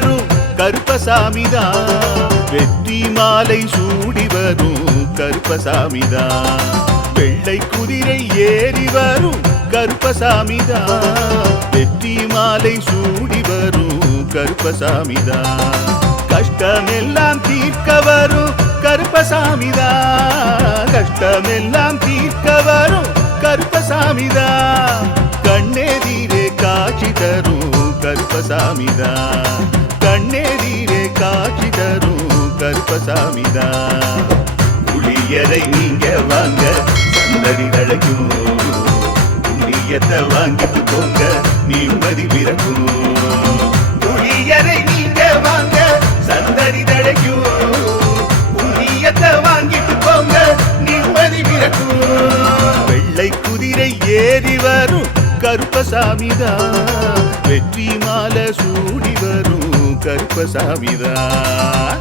வரும் கருப்பசாமிதான். வெற்றி மாலை சூடி வரும் கருப்பசாமிதான். வெள்ளை குதிரை ஏறி வரும் கருப்பசாமிதான். வெற்றி மாலை சூடி வரும் கருப்பசாமிதான். கஷ்டமெல்லாம் தீர்க்க வரும் கருப்பசாமிதான். கஷ்டமெல்லாம் தீர்க்க வரும் கருப்பசாமிதான். கண்ணெதிரே காட்சி தரும் கருப்பசாமிதான். கண்ணெதிரே காட்சி தரும் கருப்பசாமிதான். புளியரை நீங்க வாங்க சந்ததி அழைக்கும். புண்ணியத்தை வாங்கிட்டு போங்க நிம்மதி பிறக்கும். புளியரை நீங்க வாங்க சந்ததி அழைக்கும். புண்ணியத்தை வாங்கிட்டு போங்க நிம்மதி பிறக்கும். வெள்ளை குதிரை ஏறி வரும் கருப்பசாமிதான். வெற்றி மாலை சூடி வரும் கருப்பசாமிதான்.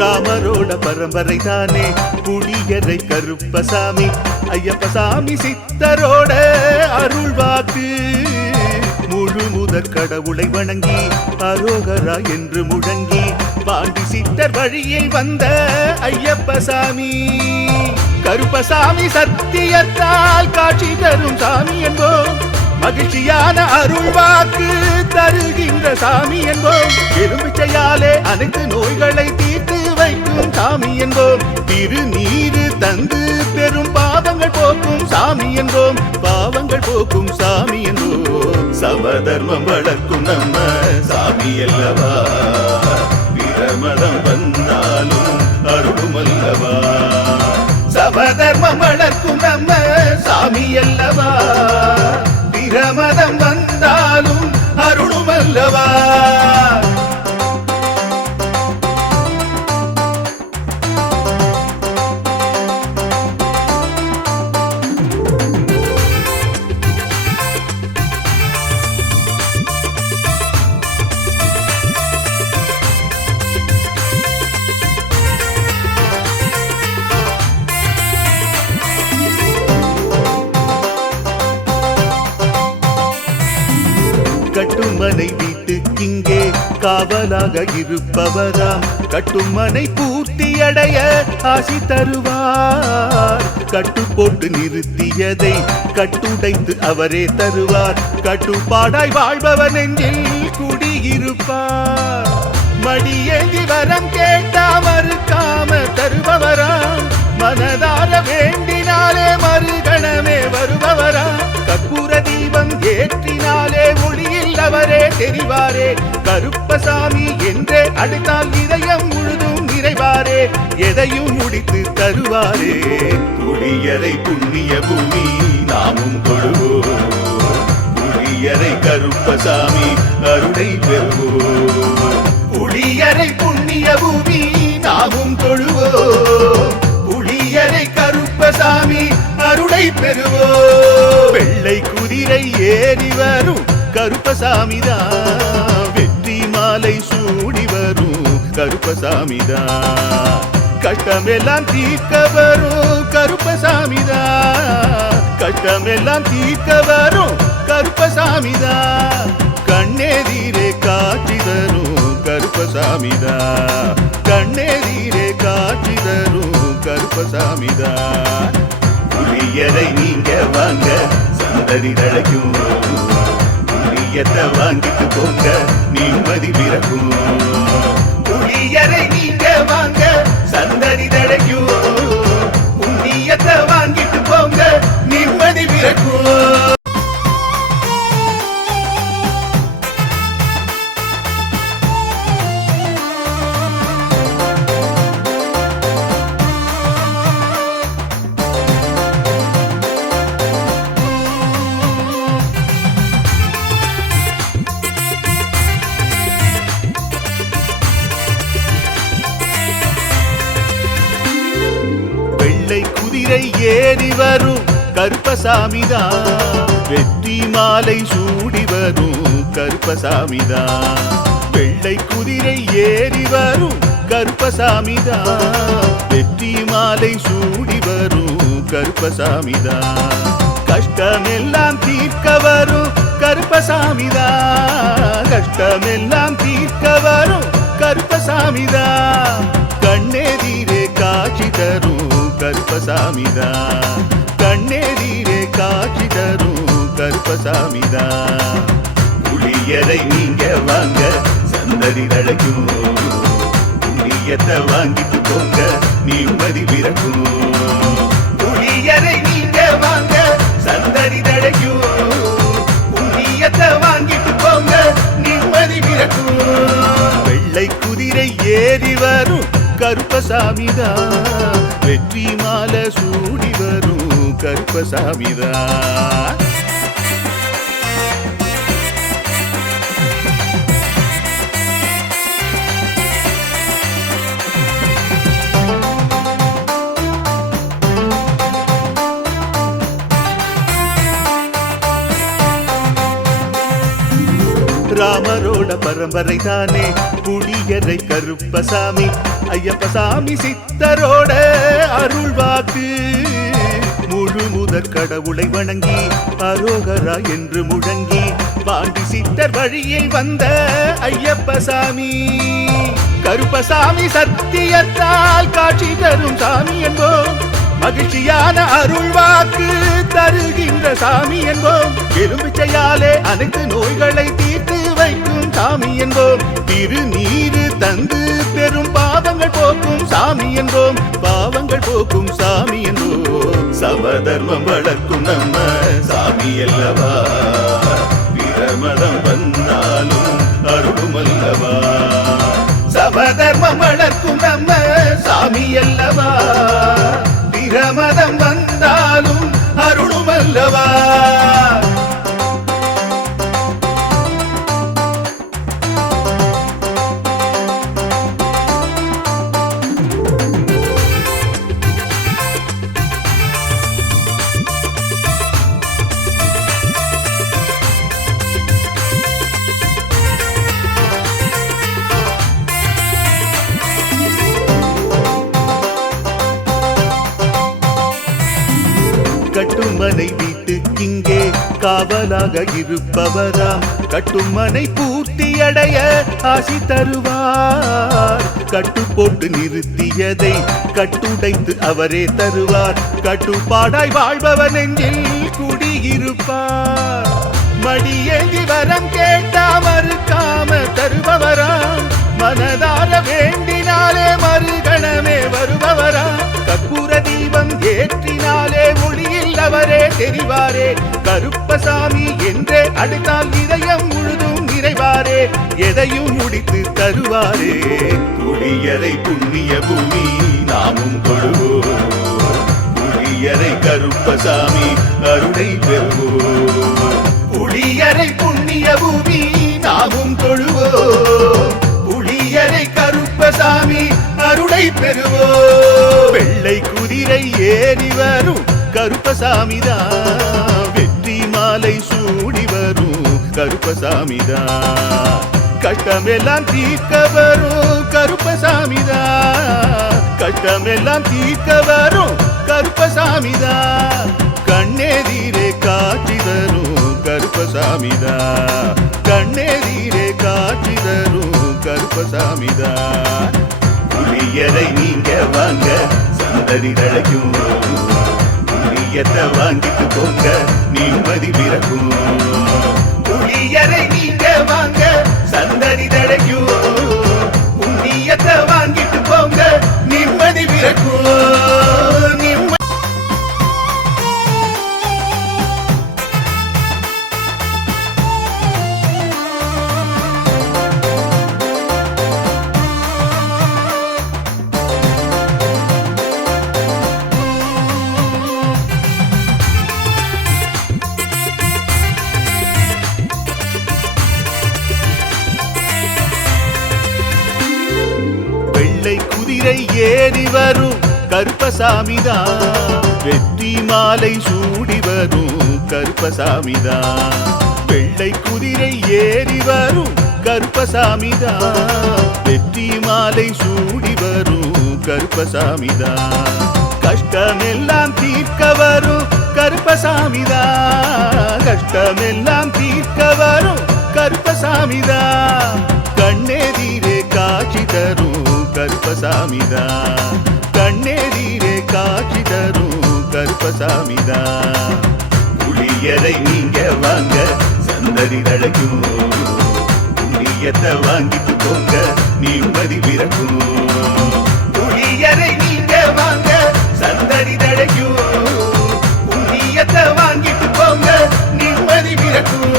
ராமரோட பரம்பரை தானே புளியரை கருப்பசாமி. ஐயப்பசாமி சித்தரோட அருள் வாக்கு. முழு முதற் கடவுளை வணங்கி அரோகரா என்று முழங்கி பாண்டி சித்தர் வழியில் வந்த ஐயப்பசாமி. கருப்பசாமி சத்தியத்தால் காட்சி தரும் சாமி என்போம். மகிழ்ச்சியான அருள் வாக்கு தருகின்ற சாமி என்போம். எலுமிச்சையாலே அனைத்து நோய்களை தீர்த்து வைக்கும் சாமி என்போம். திருநீரு தந்து பெரும் பாவங்கள் போக்கும் சாமி என்போம். பாவங்கள் போக்கும் சாமி என்போம். சமதர்மம் வளர்க்கும் நம்ம சாமி அல்லவா. பிரமதம் வந்தாலும் அருளும் அல்லவா. சமதர்மம் வளர்க்கும் நம்ம சாமி அல்லவா. பிரமதம் வந்தாலும் அருளும் அல்லவா. கட்டுமனை வீட்டுக்கிங்கே காவலாக இருப்பவராம். கட்டுமனை பூர்த்தியடைய ஆசி தருவார். கட்டு போட்டு நிறுத்தியதை கட்டுடைத்து அவரே தருவார். கட்டுப்பாடாய் வாழ்பவர் நெஞ்சில் குடியிருப்பார். மடியேந்தி வரம் கேட்டா மறுக்காம தருபவராம். மனதார வேண்டினாலே மறுகணமே வருபவராம். கற்பூர தீபம் ஏற்றினாலே ஒளியில் அவரே தெரிவாரே. கருப்பசாமி என்றே அழைத்தால் இதயம் முழுதும் நிறைவாரே. எதையும் முடித்து தருவாரே. புளியரை புண்ணிய பூமி நாமும் தொழுவோம். புளியரை கருப்பசாமி அருளை பெறுவோம். புளியரை புண்ணிய பூமி நாமும் தொழுவோம். புளியரை கருப்பசாமி அருளை பெறுவோம். வெள்ளை குதிரை ஏறி வரும் கருப்பசாமிதான். வெற்றி மாலை சூடி வரும் கருப்பசாமிதான். கஷ்டமெல்லாம் தீர்க்க வரும் கருப்பசாமிதான். கஷ்டமெல்லாம் தீர்க்க வரும் கருப்பசாமிதான். கண்ணெதிரே காட்சி தரும் கருப்பசாமிதான். கண்ணெதிரே காட்சி தரும் கருப்பசாமிதான். புளியரை நீங்க வாங்க சந்ததி அழைக்கும். புளியத்தை வாங்கிட்டு போங்க நிம்மதி பிறக்கும். புளியரை நீங்க வாங்க சந்ததி அழைக்கும். புண்ணியத்தை வாங்கிட்டு போங்க நிம்மதி பிறக்கும். ஏறி வரும் கருப்பசாமிதான். வெற்றி மாலை சூடி வரும் கருப்பசாமிதான். வெள்ளை குதிரை ஏறி வரும் கருப்பசாமிதான். வெற்றி மாலை சூடி வரும் கருப்பசாமிதான். கஷ்டமெல்லாம் தீர்க்க வரும் கருப்பசாமிதான். கஷ்டமெல்லாம் தீர்க்க வரும் கருப்பசாமிதான். கண்ணெதிரே காட்சி தரும் கருப்பசாமிதான். கண்ணெதிரே காட்சி தரும் கருப்பசாமிதான். புளியரை நீங்க வாங்க சந்ததி தழைக்கும். புண்ணியத்தை வாங்கிட்டு போங்க நிம்மதி பிறக்கும். புளியரை நீங்க வாங்க சந்ததி தழைக்கும். புண்ணியத்தை வாங்கிட்டு போங்க நிம்மதி பிறக்கும். வெள்ளை குதிரை ஏறி வரும் கருப்பசாமிதான். வெற்றி மாலை சூடி வரும் கருப்பசாமிதான். ராமரோட பரம்பரை தானே புளியரை கருப்பசாமி. ஐயப்பசாமி சித்தரோட அருள் வாக்கு. முழு முதற் கடவுளை வணங்கி அரோகரா என்று முழங்கி பாண்டி சித்தர் வழியில் வந்த ஐயப்பசாமி. கருப்பசாமி சத்தியத்தால் காட்சி தரும் சாமி என்போம். மகிழ்ச்சியான அருள் வாக்கு தருகின்ற சாமி என்போம். எலும்பிச்சையாலே அனைத்து நோய்களை தீர்த்து வைக்கும் சாமி என்போம். திருநீரு தந்து பெரும் பாவங்கள் போக்கும் சாமி என்போம். பாவங்கள் போக்கும் சாமி என்போம். சமதர்மம் வளர்க்கும் நம்ம சாமி அல்லவா. பிரமதம் வந்தாலும் அருளும் அல்லவா. சமதர்மம் வளர்க்கும் நம்ம சாமி அல்லவா. பிரமதம் வந்தாலும் அருளும் அல்லவா. கட்டுமனை வீட்டுக்கிங்கே காவலாக இருப்பவராம். கட்டுமனை பூர்த்தியடைய ஆசி தருவார். கட்டு போட்டு நிறுத்தியதை கட்டுடைத்து அவரே தருவார். கட்டுப்பாடாய் வாழ்பவன் நெஞ்சில் குடியிருப்பார். மடியேந்தி வரம் கேட்டா மறுக்காம தருபவராம். மனதார வேண்டினாலே மறுகணமே வருபவராம். கற்பூர தீபம் ஏற்றினாலே ஒளியில் அவரே தெரிவாரே. கருப்பசாமி என்றே அழைத்தால் இதயம் முழுதும் நிறைவாரே. எதையும் முடித்து தருவாரே. புளியரை புண்ணிய பூமி நாமும் கொள்வோம். புளியரை கருப்பசாமி அருளை பெறுவோம். புளியரை புண்ணிய பூமி நாமும் தொழுவோம். புளியரை கருப்பசாமி அருளை பெறுவோம். வெள்ளை குதிரை ஏறி வரும் கருப்பசாமிதான். வெற்றி மாலை சூடி வரும் கருப்பசாமிதான். கஷ்டமெல்லாம் தீர்க்க வரும் கருப்பசாமிதான். கஷ்டமெல்லாம் தீர்க்க வரும் கருப்பசாமிதான். கண்ணெதிரே காட்சி தரும் கருப்பசாமிதான். கண்ணெதிரே காட்சி தரும் கருப்பசாமிதான். புளியரை நீங்க வாங்க சந்ததி தழைக்கும். புளியத்தை வாங்கிட்டு போங்க நிம்மதி பிறக்கும். புளியரை நீங்க வாங்க சந்ததி தழைக்கும். புண்ணியத்தை வாங்கிட்டு போங்க நிம்மதி பிறக்கும். குதிரை ஏறி வரும் கருப்பசாமிதான். வெற்றி மாலை சூடி வரும் கருப்பசாமிதான். வெள்ளை குதிரை ஏறி வரும் கருப்பசாமிதான். வெற்றி மாலை சூடி வரும் கருப்பசாமிதான். கஷ்டமெல்லாம் தீர்க்க வரும் கருப்பசாமிதான். கஷ்டமெல்லாம் தீர்க்க வரும் கருப்பசாமிதான். கண்ணெதிரே காட்சி தரும் கருப்பசாமிதான். கண்ணெதிரே காட்சி தரும் கருப்பசாமிதான். புளியரை நீங்க வாங்க சந்ததி தழைக்கும். புண்ணியத்தை வாங்கிட்டு போங்க நிம்மதி பிறக்கும். புளியரை நீங்க வாங்க சந்ததி தழைக்கும். புண்ணியத்தை வாங்கிட்டு போங்க நிம்மதி பிறக்கும்.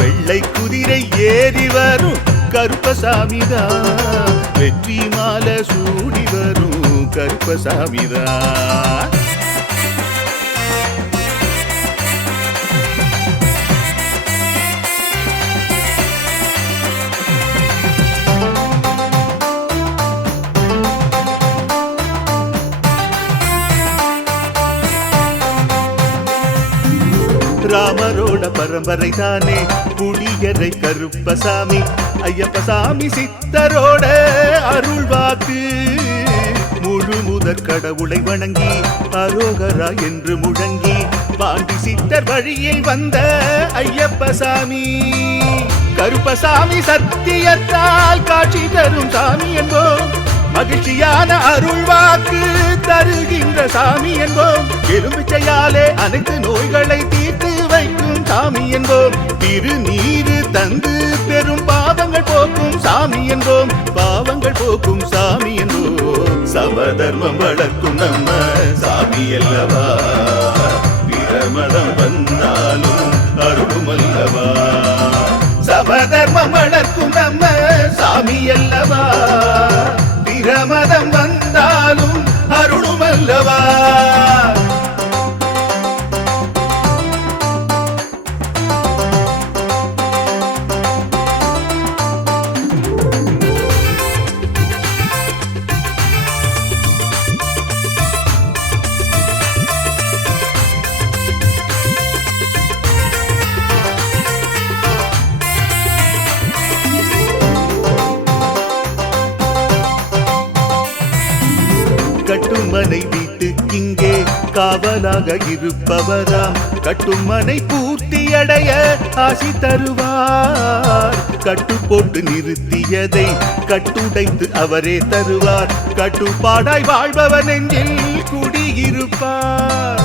வெள்ளை குதிரை ஏறி வரும் கருப்பசாமிதான். வெற்றி மாலை சூடி வரும் கருப்பசாமிதான். ராமரோட பரம்பரை தானே புளியரை கருப்பசாமி. ஐயப்பசாமி சித்தரோட அருள்வாக்கு. முழு முதற் கடவுளை வணங்கி அரோகரா என்று முழங்கி பாண்டி சித்தர் வழியில் வந்த ஐயப்பசாமி. கருப்பசாமி சத்தியத்தால் காட்சி தரும் சாமி என்போம். மகிழ்ச்சியான அருள்வாக்கு தருகின்ற சாமி என்போம். எலும்பிச்சையாலே அனைத்து நோய்களை தீர்த்து வைக்கும் சாமி என்போம். திருநீரு தந்து பெரும் பாவங்கள் போக்கும் சாமி என்போம். பாவங்கள் போக்கும் சாமி என்போம். சமதர்மம் வளர்க்கும் நம்ம சாமி அல்லவா. பிரமதம் வந்தாலும் அருளும் அல்லவா. சமதர்மம் வளர்க்கும் நம்ம சாமி அல்லவா. பிரமதம் வந்தாலும் அருளும் அல்லவா. கட்டுமனை வீட்டுக்கிங்கே காவலாக இருப்பவராம். கட்டுமனை பூர்த்தியடைய ஆசி தருவார். கட்டு போட்டு நிறுத்தியதை கட்டுடைத்து அவரே தருவார். கட்டுப்பாடாய் வாழ்பவன் நெஞ்சில் குடியிருப்பார்.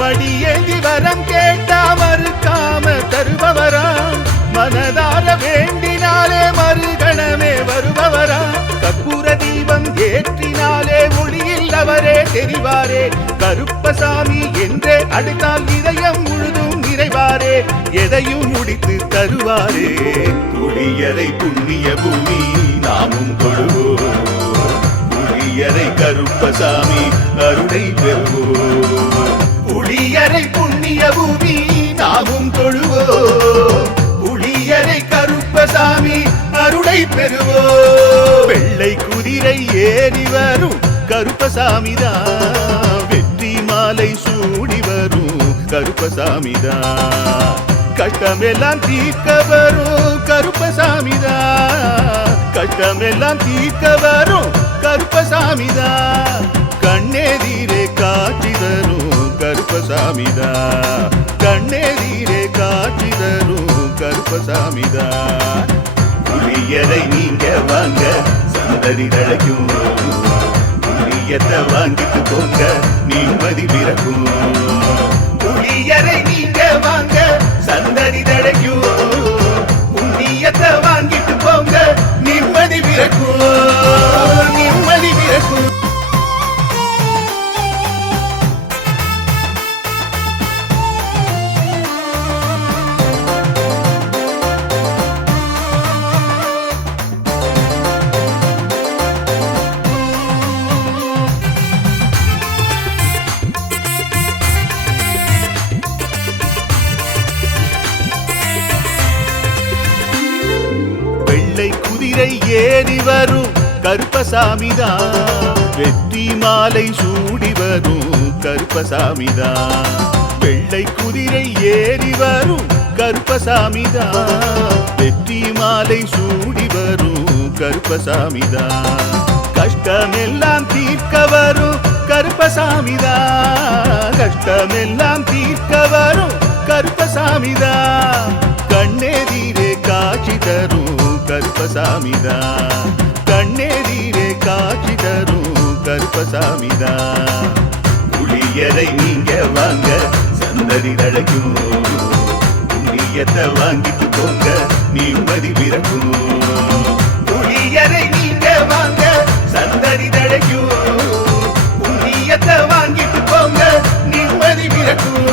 மடியேந்தி வரம் கேட்டா மறுக்காம தருபவராம். மனதார வேண்டினாலே மறுகணமே வருபவரா. கற்பூர தீபம் ஏற்றினாலே ஒளியில் அவரே தெரிவாரே. கருப்பசாமி என்றே அழைத்தால் இதயம் முழுதும் நிறைவாரே. எதையும் முடித்து தருவாரே. புளியரை புண்ணிய பூமி நாமும் தொழுவோம். புளியரை கருப்பசாமி அருளை பெறுவோம். புளியரை புண்ணிய பூமி நாமும் தொழுவோம். புளியரை கருப்பசாமி அருளை பெறுவோம். வெள்ளை குதிரை ஏறி வரும் கருப்பசாமிதான். வெற்றி மாலை சூடி வரும் கருப்பசாமிதான். கஷ்டமெல்லாம் தீர்க்க வரும் கருப்பசாமிதான். கஷ்டமெல்லாம் தீர்க்க வரும் கருப்பசாமிதான். கண்ணெதிரே காட்சி தரும் கருப்பசாமிதான். கண்ணெதிரே காட்சி தரும் கருப்பசாமிதான். புளியரை நீங்க வாங்க சந்ததி தழைக்கும். புளியத்தை வாங்கிட்டு போங்க நிம்மதி பிறக்கும். புளியரை நீங்க வாங்க சந்ததி தழைக்கும். புண்ணியத்தை வாங்கிட்டு போங்க நிம்மதி பிறக்கும். நிம்மதி பிறக்கும். குதிரை ஏறி வரும் கருப்பசாமிதான். வெற்றி மாலை சூடி வரும் கருப்பசாமிதான். வெள்ளை குதிரை ஏறி வரும் கருப்பசாமிதான், வெற்றி மாலை சூடி வரும் கருப்பசாமிதான், கஷ்டமெல்லாம் தீர்க்க வரும் கருப்பசாமிதான், கஷ்டமெல்லாம் தீர்க்க வரும் கருப்பசாமிதான், கண்ணெதிரே காட்சி தரும் கருப்பசாமிதான், கண்ணெதிரே காட்சி தரும் கருப்பசாமிதான். புளியரை நீங்க வாங்க சந்ததி தழைக்கும், புண்ணியத்தை வாங்கிட்டு போங்க நிம்மதி பிறக்கும். புளியரை நீங்க வாங்க சந்ததி தழைக்கும், புண்ணியத்தை வாங்கிட்டு போங்க நிம்மதி பிறக்கும்.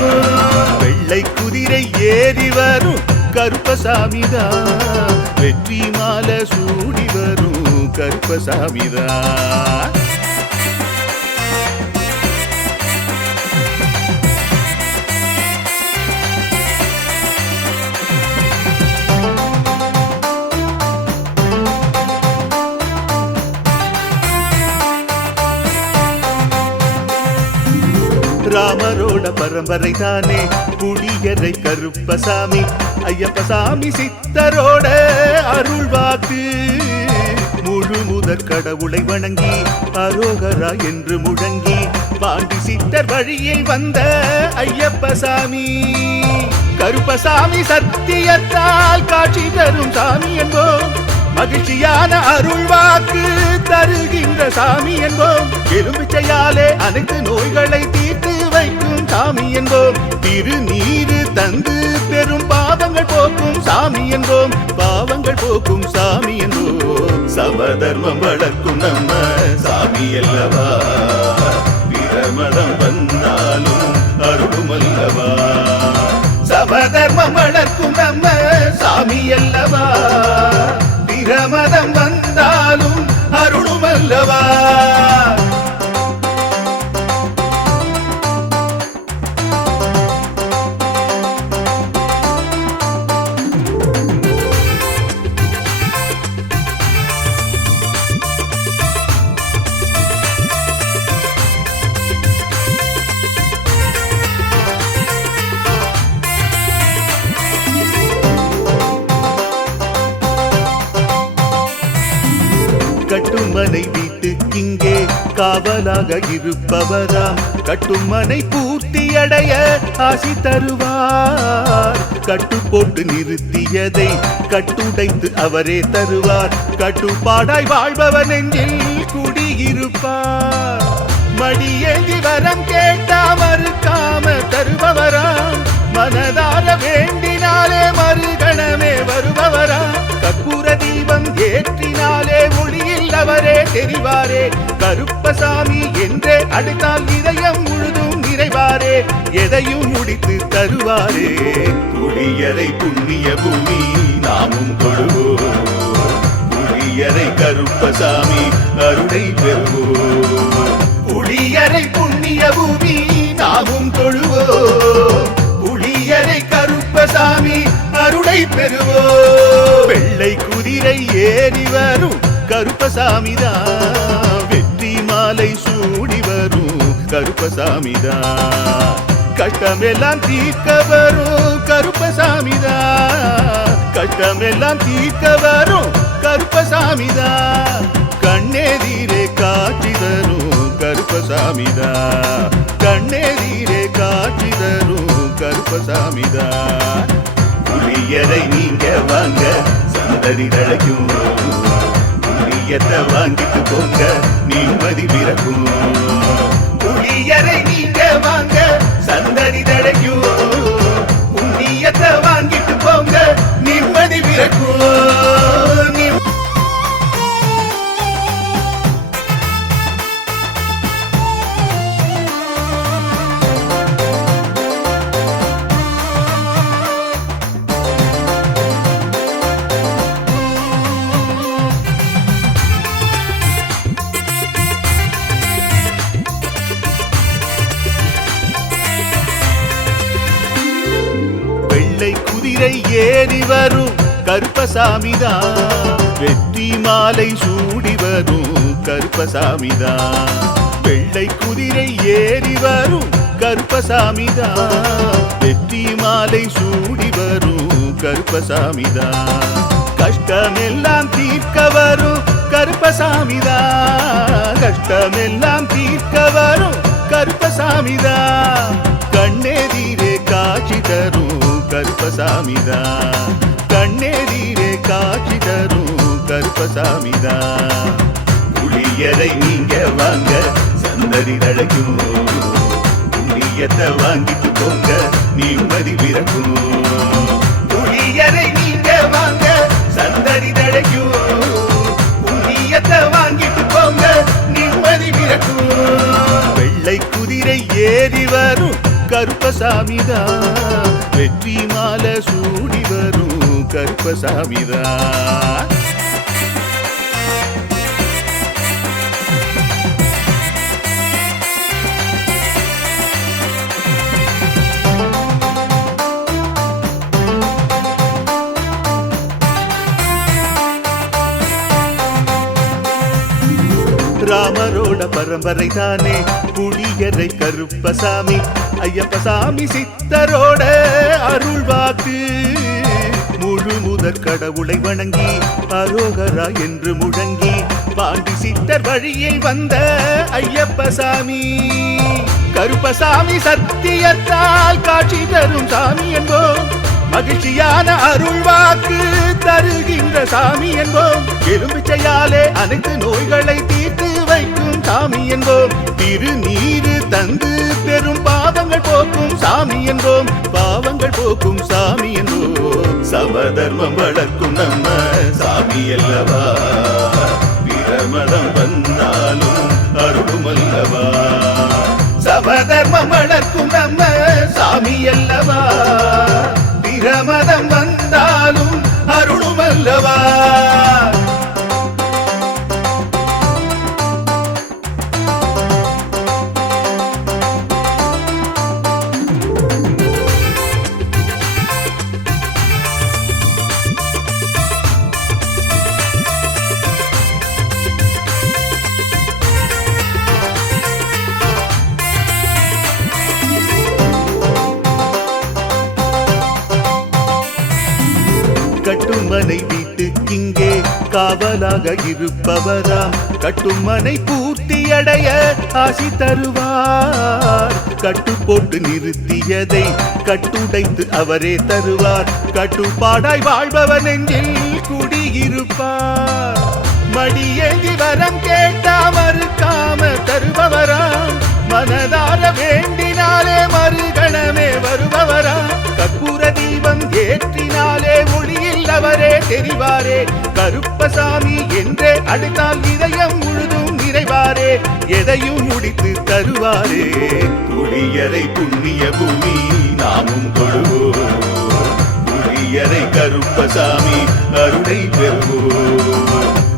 வெள்ளை குதிரை ஏறி வரும் கருப்பசாமிதான், வெற்றி மாலை சூடி வரும் கருப்பசாமிதான். ராமரோட பரம்பரை தானே புளியரை கருப்பசாமி, ஐயப்பசாமி சித்தரோட அருள் வாக்கு, முழு முதற் கடவுளை வணங்கி அரோகரா என்று முழங்கி பாண்டி சித்தர் வழியில் வந்த ஐயப்பசாமி, கருப்பசாமி சத்தியத்தால் காட்சி தரும் சாமி என்போம், மகிழ்ச்சியான அருள் வாக்கு தருகின்ற சாமி என்போம், எலுமிச்சையாலே அனைத்து நோய்களை தீர்த்து வைக்கும் சாமி என்போம், திருநீரு தந்து பெரும் பாவங்கள் போக்கும் சாமி என்போம், பாவங்கள் போக்கும் சாமி என்போம், சமதர்மம் வளர்க்கும் நம்ம சாமி அல்லவா, பிரமதம் வந்தாலும் அருளும் அல்லவா, சமதர்மம் வளர்க்கும் நம்ம சாமி அல்லவா, பிரமதம் வந்தாலும் அருளும் அல்லவா. கட்டுமனை வீட்டுக்கிங்கே காவலாக இருப்பவராம், கட்டுமனை பூர்த்தியடைய ஆசி தருவார், கட்டு போட்டு நிறுத்தியதை கட்டுடைத்து அவரே தருவார், கட்டுப்பாடாய் வாழ்பவன் நெஞ்சில் குடியிருப்பார், மடியேந்தி வரம் கேட்டா மறுக்காம தருபவராம், மனதார வேண்டினாலே மறுகணமே வருபவராம், கற்பூர தீபம் ஏற்றினாலே ஒளியில் அவரே தெரிவாரே, கருப்பசாமி என்றே அழைத்தால் இதயம் முழுதும் நிறைவாரே, எதையும் முடித்து தருவாரே. புளியரை புண்ணிய பூமி நாமும் தொழுவோம், புளியரை கருப்பசாமி அருளை பெறுவோம், புளியரை புண்ணிய பூமி நாமும் தொழுவோம், புளியரை கருப்பசாமி அருளை பெறுவோம். வெள்ளை குதிரை ஏறி வரும் கருப்பசாமிதான், வெற்றி மாலை சூடி வரும் கருப்பசாமிதான், கஷ்டமெல்லாம் தீர்க்க வரும் கருப்பசாமிதான், கஷ்டமெல்லாம் தீர்க்க வரும் கருப்பசாமிதான், கண்ணெதிரே காட்சி தரும் கருப்பசாமிதான், கண்ணெதிரே காட்சி தரும் கருப்பசாமிதான். புளியரை நீங்க வாங்க சந்ததி தழைக்கும், புளியத்தை வாங்கிட்டு போங்க நிம்மதி பிறக்கும், புளியரை நீங்க வாங்க சந்ததி தழைக்கும், புண்ணியத்தை வாங்கிட்டு போங்க நிம்மதி பிறக்கும். குதிரை ஏறி வரும் கருப்பசாமிதான், வெற்றி மாலை சூடி வரும் கருப்பசாமிதான், வெள்ளை குதிரை ஏறி வரும் கருப்பசாமிதான் வெற்றி மாலை சூடி வரும் கருப்பசாமிதான் கஷ்டமெல்லாம் தீர்க்க வரும் கருப்பசாமிதான் கஷ்டமெல்லாம் தீர்க்க வரும் கருப்பசாமிதான் கண்ணெதிரே காட்சி தரும் கருப்பசாமிதான் கண்ணெதிரே காட்சி தரும் கருப்பசாமிதான் புளியரை நீங்க வாங்க சந்ததி தழைக்கும் புண்ணியத்தை வாங்கிட்டு போங்க நிம்மதி பிறக்கும் புளியரை நீங்க வாங்க சந்ததி தழைக்கும் புண்ணியத்தை வாங்கிட்டு போங்க நிம்மதி பிறக்கும் வெள்ளை குதிரை ஏறி வரும் கருப்பசாமிதான் வெற்றி மாலை சூடி வரும் கருப்பசாமிதான் ராமரோட பரம்பரை தானே புளியரை கருப்பசாமி ஐயப்பசாமி சித்தரோட அருள்வாக்கு முழு முதற் கடவுளை வணங்கி அரோகரா என்று முழங்கி பாண்டி சித்தர் வழியில் வந்த ஐயப்பசாமி கருப்பசாமி சத்தியத்தால் காட்சி தரும் சாமி என்போம் மகிழ்ச்சியான அருள்வாக்கு தருகின்ற சாமி என்போம் எலும்பிச்சையாலே அனைத்து நோய்களை தீர்த்து வைக்கும் சாமி என்போம் திருநீரு தந்து பெரும் பாவங்கள் போக்கும் சாமி என்போம் பாவங்கள் போக்கும் சாமி என்போம் சமதர்மம் வளர்க்கும் நம்ம சாமி அல்லவா பிரமதம் வந்தாலும் அருளும் அல்லவா சமதர்மம் வளர்க்கும் நம்ம சாமி அல்லவா பிரமதம் வந்தாலும் அருளும் அல்லவா கட்டுமனை வீட்டுக்கிங்கே காவலாக இருப்பவராம் கட்டுமனை பூர்த்தியடைய ஆசி தருவார் கட்டு போட்டு நிறுத்தியதை கட்டுடைத்து அவரே தருவார் கட்டுப்பாடாய் வாழ்பவன் நெஞ்சில் குடியிருப்பார் மடியேந்தி வரம் கேட்டா மறுக்காம தருபவராம் மனதார வேண்டினாலே மறுகணமே வருபவரா கற்பூர தீபம் ஏற்றினாலே ஒளியில் அவரே தெரிவாரே கருப்பசாமி என்றே அழைத்தால் இதயம் முழுதும் நிறைவாரே எதையும் முடித்து தருவாரே புளியரை புண்ணிய பூமி நாமும் தொழுவோம் புளியரை கருப்பசாமி அருளை பெறுவோம்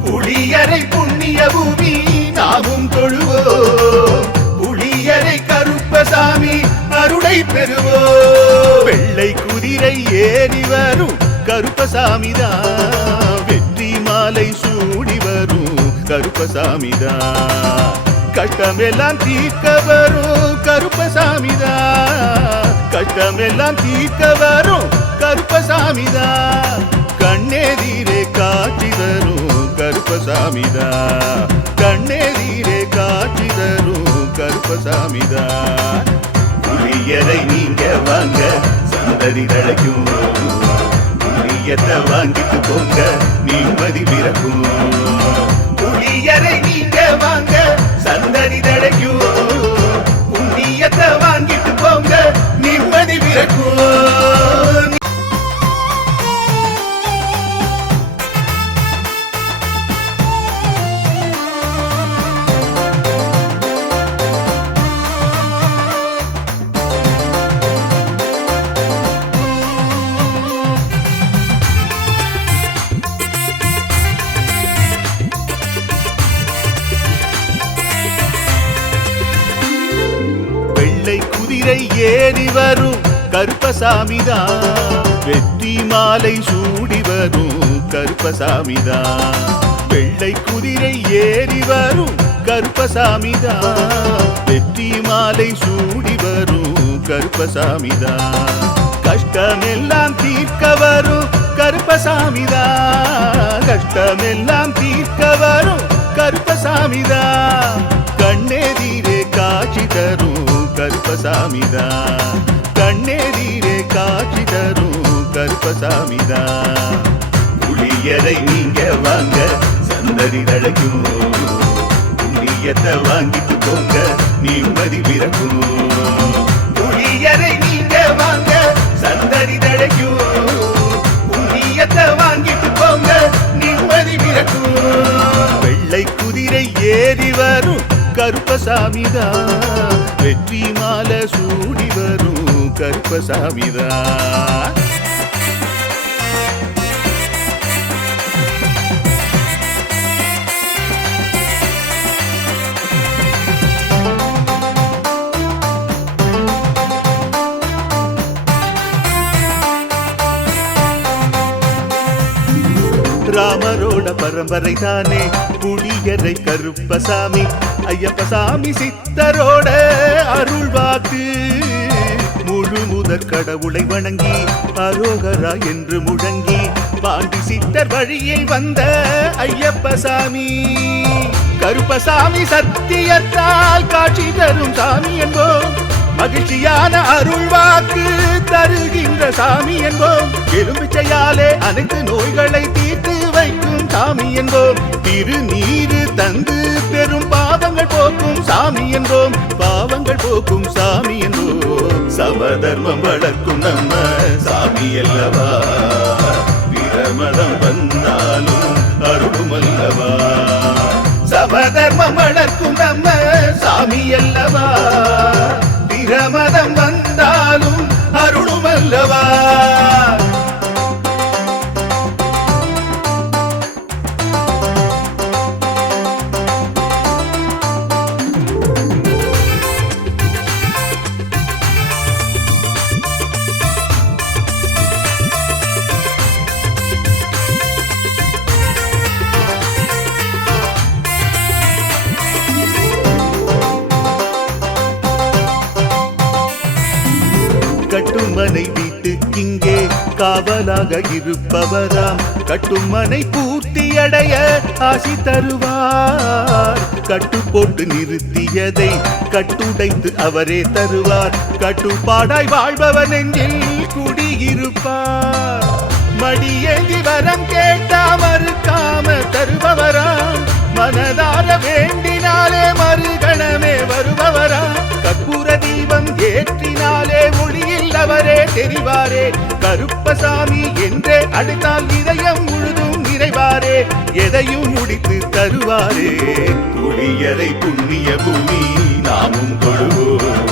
புளியரை புண்ணிய பூமி நாமும் தொழுவோம் புளியரை கருப்பசாமி அருளை பெறுவோம் வெள்ளை குதிரை ஏறி வரும் கருப்பசாமிதான் வெற்றி மாலை சூடி வரும் கருப்பசாமிதான் கஷ்டமெல்லாம் தீர்க்க வரும் கருப்பசாமிதான் கஷ்டமெல்லாம் தீர்க்க வரும் கருப்பசாமிதான் கண்ணெதிரே காட்சி தரும் கருப்பசாமிதான் கண்ணெதிரே காட்சி தரும் கருப்பசாமிதான் புளியரை நீங்க வாங்க சந்ததி தழைக்கும் புளியத்தை வாங்கிட்டு போங்க நிம்மதி பிறக்கும் புளியரை நீங்க வாங்க சந்ததி தழைக்கும் புண்ணியத்தை வாங்கிட்டு போங்க நிம்மதி பிறக்கும் குதிரை ஏறி வரும் கருப்பசாமிதான் வெற்றி மாலை சூடி வரும் கருப்பசாமிதான் வெள்ளை குதிரை ஏறி வரும் கருப்பசாமிதான் வெற்றி மாலை சூடி வரும் கருப்பசாமிதான் கஷ்டமெல்லாம் தீர்க்க வரும் கருப்பசாமிதான் கஷ்டமெல்லாம் தீர்க்க வரும் கருப்பசாமிதான் கண்ணெதிரே காட்சி தரும் கருப்பசாமிதான் கண்ணெதிரே காட்சி தரும் கருப்பசாமிதான் புளியரை நீங்க வாங்க சந்ததி தழைக்கும் புண்ணியத்தை வாங்கிட்டு போங்க நிம்மதி பிறக்கும் புளியரை நீங்க வாங்க சந்ததி தழைக்கும் புண்ணியத்தை வாங்கிட்டு போங்க நிம்மதி பிறக்கும் வெள்ளை குதிரை ஏறி வரும் கருப்பசாமிதான் வெற்றி மாலை சூடி வரும் கருப்பசாமிதான் ராமரோட பரம்பரை தானே புளியரை கருப்பசாமி ஐயப்பசாமி சித்தரோட அருள்வாக்கு முழு முதற் கடவுளை வணங்கி அரோகரா என்று முழங்கி பாண்டி சித்தர் வழியை வந்த ஐயப்பசாமி கருப்பசாமி சத்தியத்தால் காட்சி தரும் சாமி என்போம் மகிழ்ச்சியான அருள்வாக்கு தருகின்ற சாமி என்போம் எலும்பிச்சையாலே அனைத்து நோய்களை தீர்த்து வைக்கும் சாமி என்போம் திருநீரு தந்து பெரும் பாவங்கள் போக்கும் சாமி என்போம் பாவங்கள் போக்கும் சாமி என்போம் சமதர்மம் வளர்க்கும் நம்ம சாமி அல்லவா பிரமதம் வந்தாலும் அருளும் அல்லவா சமதர்மம் வளர்க்கும் நம்ம சாமி அல்லவா பிரமதம் வந்தாலும் அருளும் அல்லவா கட்டுமனை வீட்டுக்கிங்கே காவலாக இருப்பவராம் கட்டுமனை பூர்த்தியடைய ஆசி தருவார் கட்டு போட்டு நிறுத்தியதை கட்டுடைத்து அவரே தருவார் கட்டுப்பாடாய் வாழ்பவன் நெஞ்சில் குடியிருப்பார் மடியேந்தி வரம் கேட்டா மறுக்காம தருபவராம் மனதார வேண்டினாலே மறுகணமே வருபவராம் கற்பூர தீபம் ஏற்றினாலே ஒளியில் அவரே தெரிவாரே கருப்பசாமி என்றே அழைத்தால் இதயம் முழுதும் நிறைவாரே எதையும் முடித்து தருவாரே புளியரை புண்ணிய பூமி நாமும் தொழுவோம்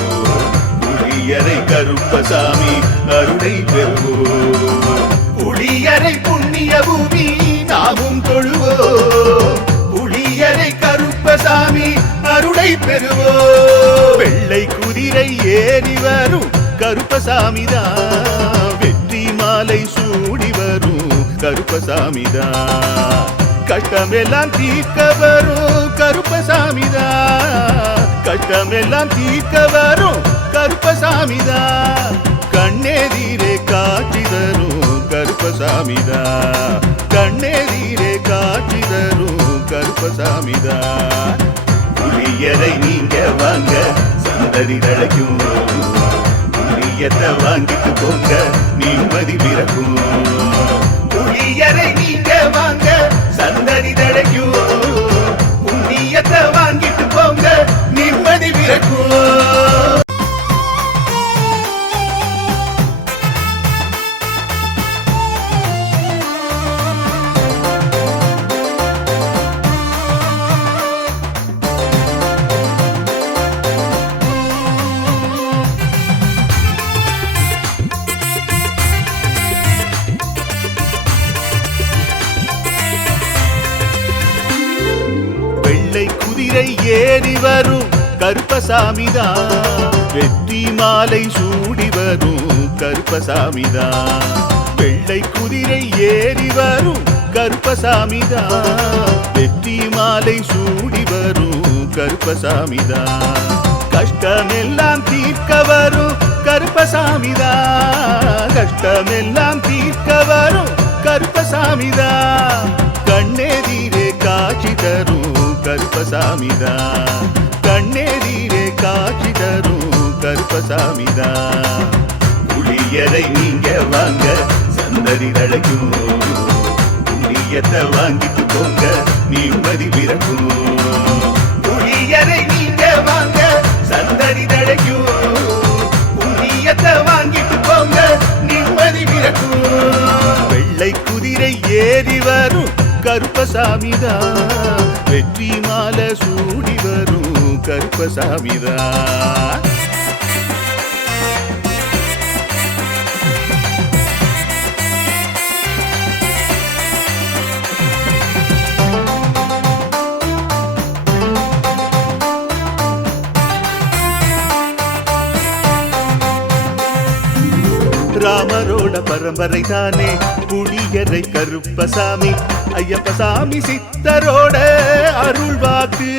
புளியரை கருப்பசாமி அருளை பெறுவோம் புளியரை புண்ணிய பூமி நாமும் தொழுவோம் புளியரை கருப்பசாமி அருளை பெறுவோம் வெள்ளை குதிரை ஏறி வரும் கருப்பசாமிதான் வெற்றி மாலை சூடி வரும் கருப்பசாமிதான் கஷ்டமெல்லாம் தீர்க்க வரும் கருப்பசாமிதான் கஷ்டமெல்லாம் தீர்க்க வரும் கருப்பசாமிதான் கண்ணெதிரே காட்சி தரும் கருப்பசாமிதான் கண்ணெதிரே காட்சி தரும் கருப்பசாமிதான் புளியரை நீங்க வாங்க சந்ததி தழைக்கும் புளியத்தை வாங்கிட்டு போங்க நிம்மதி பிறக்கும் புளியரை நீங்க வாங்க சந்ததி தழைக்கும் புண்ணியத்தை வாங்கிட்டு போங்க நிம்மதி பிறக்கும் குதிரை ஏறி வரும் கருப்பசாமிதான் வெற்றி மாலை சூடி வரும் கருப்பசாமிதான் வெள்ளை குதிரை ஏறி வரும் கருப்பசாமிதான் வெற்றி மாலை சூடி வரும் கருப்பசாமிதான். கஷ்டமெல்லாம் தீர்க்க வரும் கருப்பசாமிதான். கஷ்டமெல்லாம் தீர்க்க வரும் கருப்பசாமிதான். கண்ணெதிரே காட்சி தரும் கருப்பசாமிதான். கண்ணெதிரே காட்சி தரும் கருப்பசாமிதான். புளியரை நீங்க வாங்க சந்ததி தழைக்கும். புண்ணியத்தை வாங்கிட்டு போங்க நிம்மதி பிறக்கும். புளியரை நீங்க வாங்க சந்ததி தழைக்கும். புண்ணியத்தை வாங்கிட்டு போங்க நிம்மதி பிறக்கும். வெள்ளை குதிரை ஏறி வரும் கருப்பசாமிதான். வெற்றி மாலை சூடி வரும் கருப்பசாமிதான். ராமரோட பரம்பரை தானே புளியரை கருப்பசாமி. ஐயப்பசாமி சித்தரோட அருள்வாக்கு.